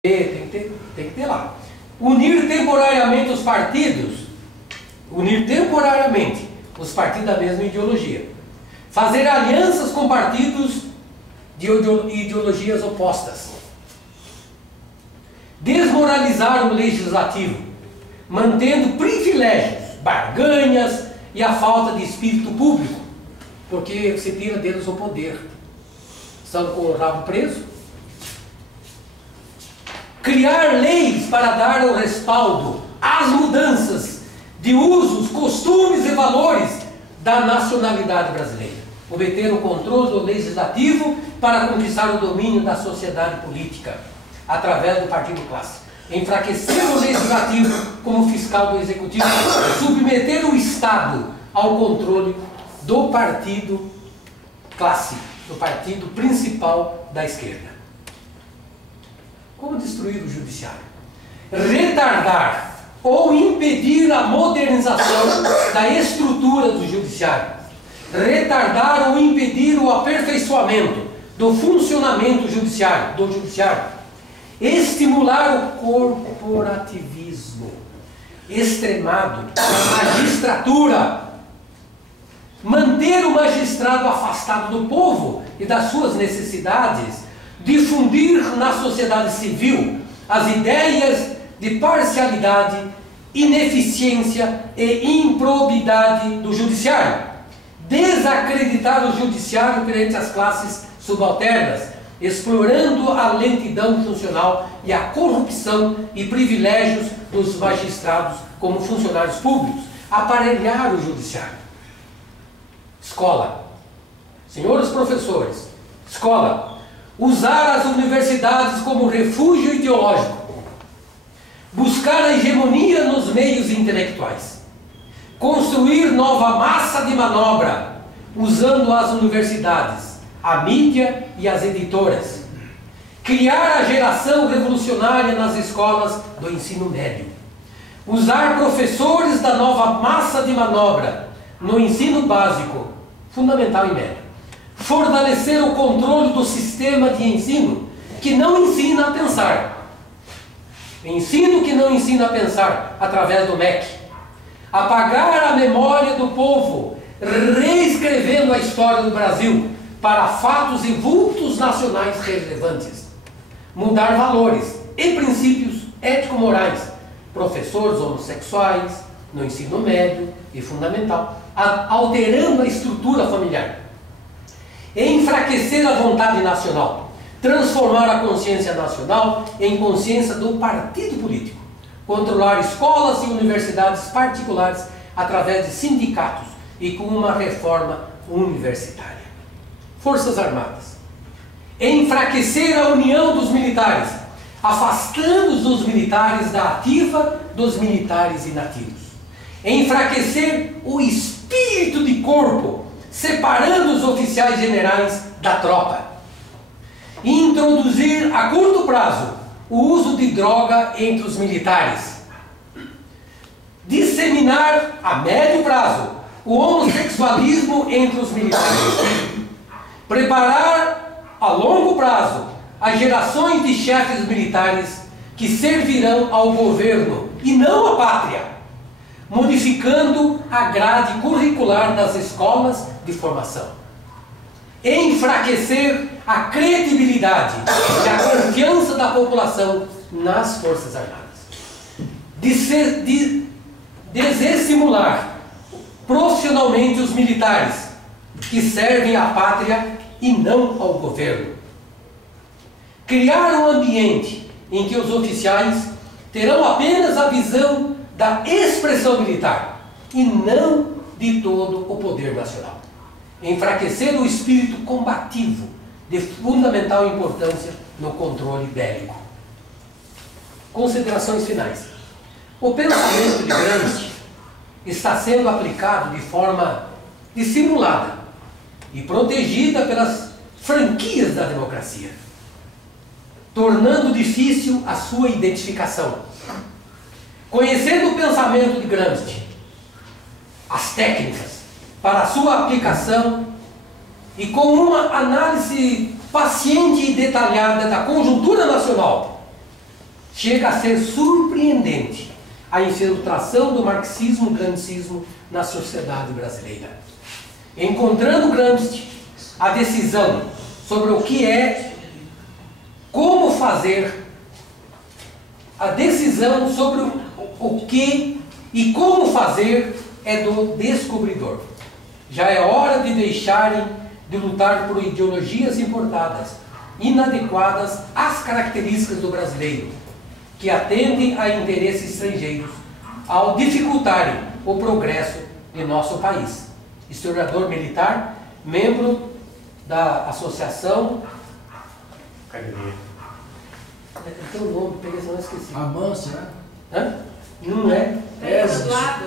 Tem que ter lá. Unir temporariamente os partidos da mesma ideologia. Fazer alianças com partidos de ideologias opostas. Desmoralizar o legislativo, mantendo privilégios, barganhas e a falta de espírito público, porque se tira deles o poder. Estão com o rabo preso. Criar leis para dar o respaldo às mudanças de usos, costumes e valores da nacionalidade brasileira. Obter o controle do legislativo para conquistar o domínio da sociedade política, através do partido clássico. Enfraquecer o legislativo como fiscal do executivo. Submeter o Estado ao controle do partido clássico, do partido principal da esquerda. Como destruir o judiciário? Retardar ou impedir a modernização da estrutura do judiciário. Retardar ou impedir o aperfeiçoamento do funcionamento do judiciário. Estimular o corporativismo extremado da magistratura. Manter o magistrado afastado do povo e das suas necessidades. Difundir na sociedade civil as ideias de parcialidade, ineficiência e improbidade do judiciário. Desacreditar o judiciário perante as classes subalternas, explorando a lentidão funcional e a corrupção e privilégios dos magistrados como funcionários públicos. Aparelhar o judiciário. Escola. Senhores professores, escola. Usar as universidades como refúgio ideológico. Buscar a hegemonia nos meios intelectuais. Construir nova massa de manobra, usando as universidades, a mídia e as editoras. Criar a geração revolucionária nas escolas do ensino médio. Usar professores da nova massa de manobra no ensino básico, fundamental e médio. Fortalecer o controle do sistema de ensino que não ensina a pensar. Ensino que não ensina a pensar através do MEC. Apagar a memória do povo, reescrevendo a história do Brasil para fatos e vultos nacionais relevantes. Mudar valores e princípios ético-morais. Professores homossexuais no ensino médio e fundamental, alterando a estrutura familiar. Enfraquecer a vontade nacional, transformar a consciência nacional em consciência do partido político, controlar escolas e universidades particulares através de sindicatos e com uma reforma universitária. Forças Armadas. Enfraquecer a união dos militares, afastando os militares da ativa dos militares inativos. Enfraquecer o espírito de corpo, separando os oficiais generais da tropa. Introduzir a curto prazo o uso de droga entre os militares. Disseminar a médio prazo o homossexualismo entre os militares. Preparar a longo prazo as gerações de chefes militares que servirão ao governo e não à pátria, modificando a grade curricular das escolas de formação. Enfraquecer a credibilidade e a confiança da população nas Forças Armadas. Desestimular profissionalmente os militares que servem à pátria e não ao governo. Criar um ambiente em que os oficiais terão apenas a visão da expressão militar e não de todo o poder nacional. Enfraquecer o espírito combativo de fundamental importância no controle bélico. Considerações finais. O pensamento de Gramsci está sendo aplicado de forma dissimulada e protegida pelas franquias da democracia, tornando difícil a sua identificação. Conhecendo o pensamento de Gramsci, as técnicas para a sua aplicação e com uma análise paciente e detalhada da conjuntura nacional, chega a ser surpreendente a infiltração do marxismo-gramscismo na sociedade brasileira. Encontrando Gramsci a decisão sobre o que é, como fazer, a decisão sobre o que e como fazer é do descobridor. Já é hora de deixarem de lutar por ideologias importadas, inadequadas às características do brasileiro, que atendem a interesses estrangeiros, ao dificultarem o progresso de nosso país. Historiador militar, membro da Associação... Academia. Tem um nome, peguei, senão eu esqueci. Amansa, né? Hã? Não é?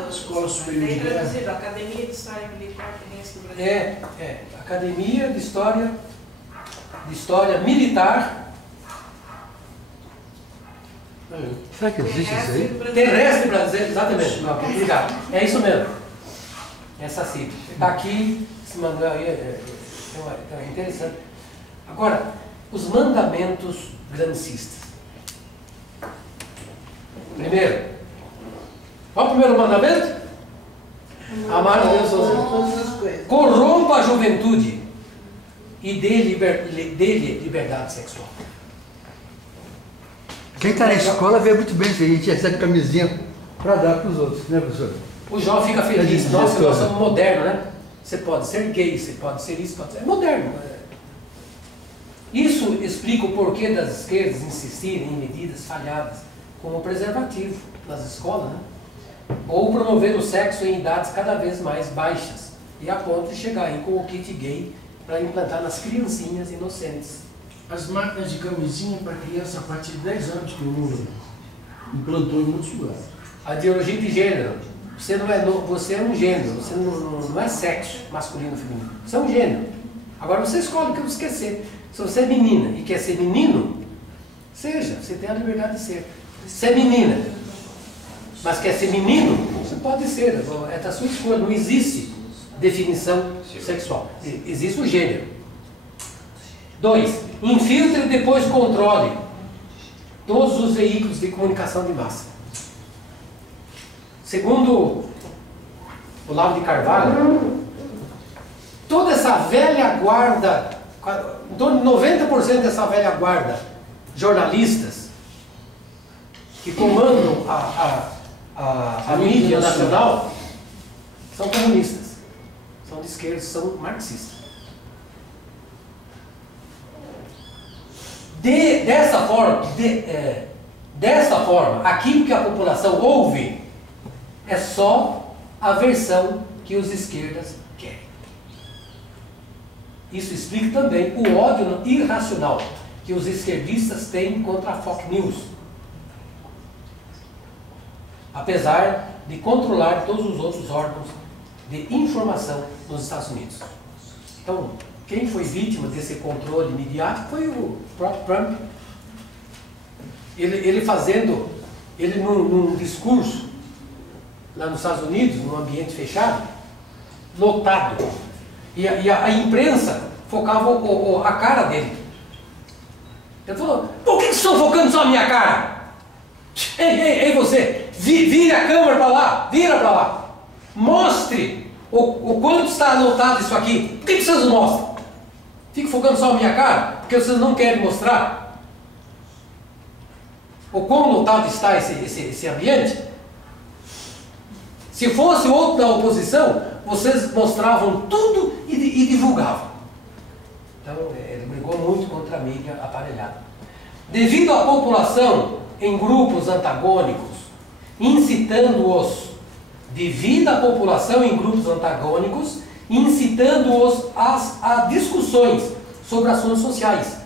Escola Superior de Guerra. Academia de História Militar Tenense do Brasil. Academia de História Militar. Será que existe isso aí? Terrestre brasileiro, exatamente. Não, obrigado. É isso mesmo. Essa cifra. Está aqui, esse manual aí é interessante. Agora, os mandamentos gramscistas. Primeiro, qual é o primeiro mandamento? Amar a Deus sobre todas as coisas. Corrompa a juventude e dê-lhe liberdade sexual. Quem está na escola vê muito bem se a gente recebe camisinha para dar para os outros, né, professor? O jovem fica feliz. Nossa, nós somos modernos, né? Você pode ser gay, você pode ser isso, pode ser... É moderno. Isso explica o porquê das esquerdas insistirem em medidas falhadas, como o preservativo nas escolas, né? Ou promover o sexo em idades cada vez mais baixas, e a ponto de chegar aí com o kit gay para implantar nas criancinhas inocentes. As máquinas de camisinha para criança a partir de 10 anos que o mundo implantou em muitos lugares. A ideologia de gênero. Você é um gênero, você não é sexo masculino ou feminino. Você é um gênero. Agora você escolhe o que você quer ser. Se você é menina e quer ser menino, seja, você tem a liberdade de ser. Se é menina, mas quer ser menino, você pode ser. É da sua escolha. Não existe definição sexual. Existe o gênero. 2. Infiltre e depois controle todos os veículos de comunicação de massa. Segundo Olavo de Carvalho, toda essa velha guarda, em torno de 90% dessa velha guarda, jornalistas que comandam a mídia nacional, são comunistas, são de esquerda, são marxistas. Dessa forma, aquilo que a população ouve é só a versão que os esquerdas querem. Isso explica também o ódio irracional que os esquerdistas têm contra a Fox News, apesar de controlar todos os outros órgãos de informação nos Estados Unidos. Então, quem foi vítima desse controle midiático foi o próprio Trump. Ele num discurso lá nos Estados Unidos, num ambiente fechado, lotado, e a imprensa focava a cara dele. Ele falou: por que vocês estão focando só a minha cara? Ei, você, vire a câmera para lá, vira para lá, mostre o quanto está lotado isso aqui. Por que vocês não mostram? Fico focando só a minha cara, porque vocês não querem mostrar o quão lotado está esse ambiente. Se fosse outro da oposição, vocês mostravam tudo e divulgavam. Então, ele brigou muito contra a mídia aparelhada. Devido à população em grupos antagônicos, incitando-os, devido à população em grupos antagônicos, incitando-os a discussões sobre assuntos sociais.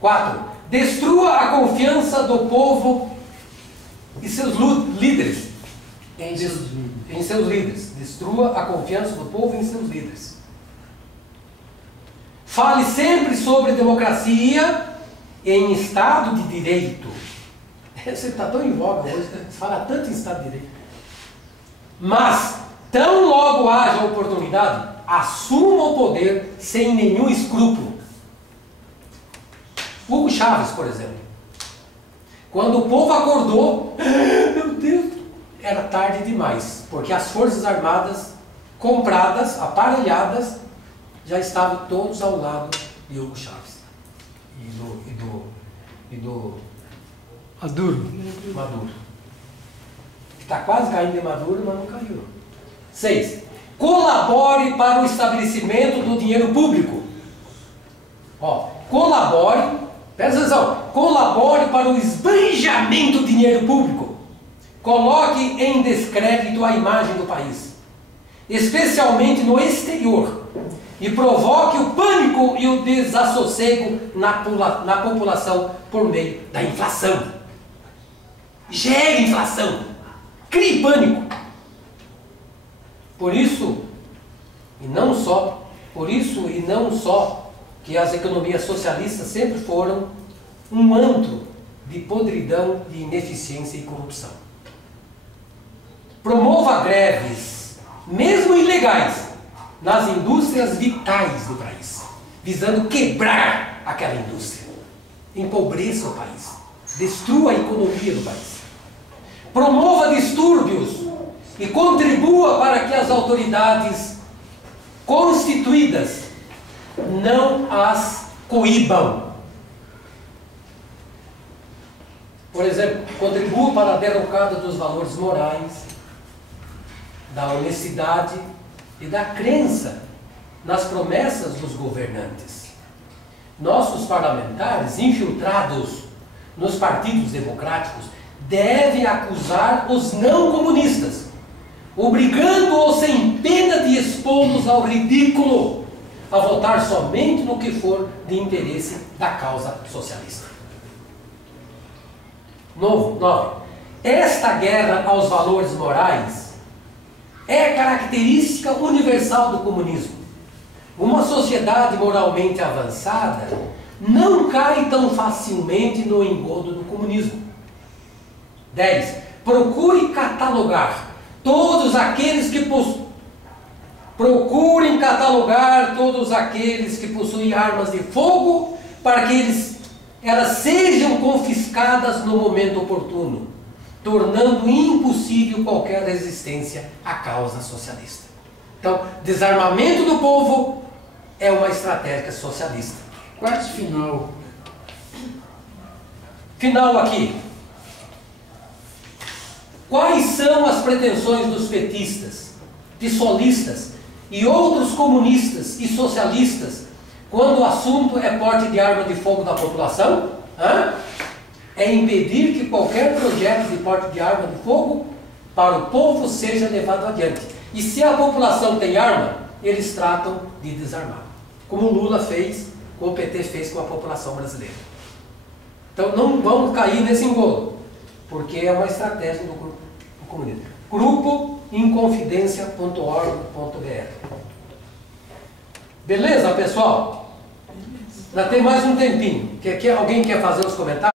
4. Destrua a confiança do povo e seus líderes. Em seus líderes. Destrua a confiança do povo em seus líderes. Fale sempre sobre democracia em Estado de Direito. Você está tão em voga hoje, se fala tanto em Estado de Direito. Mas, tão logo haja oportunidade, assuma o poder sem nenhum escrúpulo. Hugo Chávez, por exemplo. Quando o povo acordou, meu Deus, era tarde demais, porque as Forças Armadas, compradas, aparelhadas, já estavam todos ao lado de Hugo Chávez e do Maduro. Maduro. Está quase caindo em Maduro, mas não caiu. 6. Colabore para o estabelecimento do dinheiro público. Ó, colabore, presta atenção, colabore para o esbanjamento do dinheiro público. Coloque em descrédito a imagem do país, especialmente no exterior, e provoque o pânico e o desassossego na população por meio da inflação. Gere inflação, crie pânico. Por isso e não só que as economias socialistas sempre foram um antro de podridão, de ineficiência e corrupção. Promova greves, mesmo ilegais, nas indústrias vitais do país, visando quebrar aquela indústria. Empobreça o país, destrua a economia do país. Promova distúrbios e contribua para que as autoridades constituídas não as coíbam. Por exemplo, contribua para a derrocada dos valores morais, da honestidade e da crença nas promessas dos governantes. Nossos parlamentares, infiltrados nos partidos democráticos, devem acusar os não comunistas, obrigando-os sem pena de expô-los ao ridículo, a votar somente no que for de interesse da causa socialista. 9. Esta guerra aos valores morais é característica universal do comunismo. Uma sociedade moralmente avançada não cai tão facilmente no engodo do comunismo. 10. Procurem catalogar todos aqueles que possuem armas de fogo para que elas sejam confiscadas no momento oportuno, tornando impossível qualquer resistência à causa socialista. Então, desarmamento do povo é uma estratégia socialista. Quase final. Final aqui. Quais são as pretensões dos petistas, pissolistas e outros comunistas e socialistas quando o assunto é porte de arma de fogo da população? É impedir que qualquer projeto de porte de arma de fogo para o povo seja levado adiante. E se a população tem arma, eles tratam de desarmar. Como o Lula fez, como o PT fez com a população brasileira. Então não vamos cair nesse engodo, porque é uma estratégia do grupo comunista. Grupoinconfidencia.org.br. Beleza, pessoal? Ainda tem mais um tempinho. Alguém quer fazer os comentários?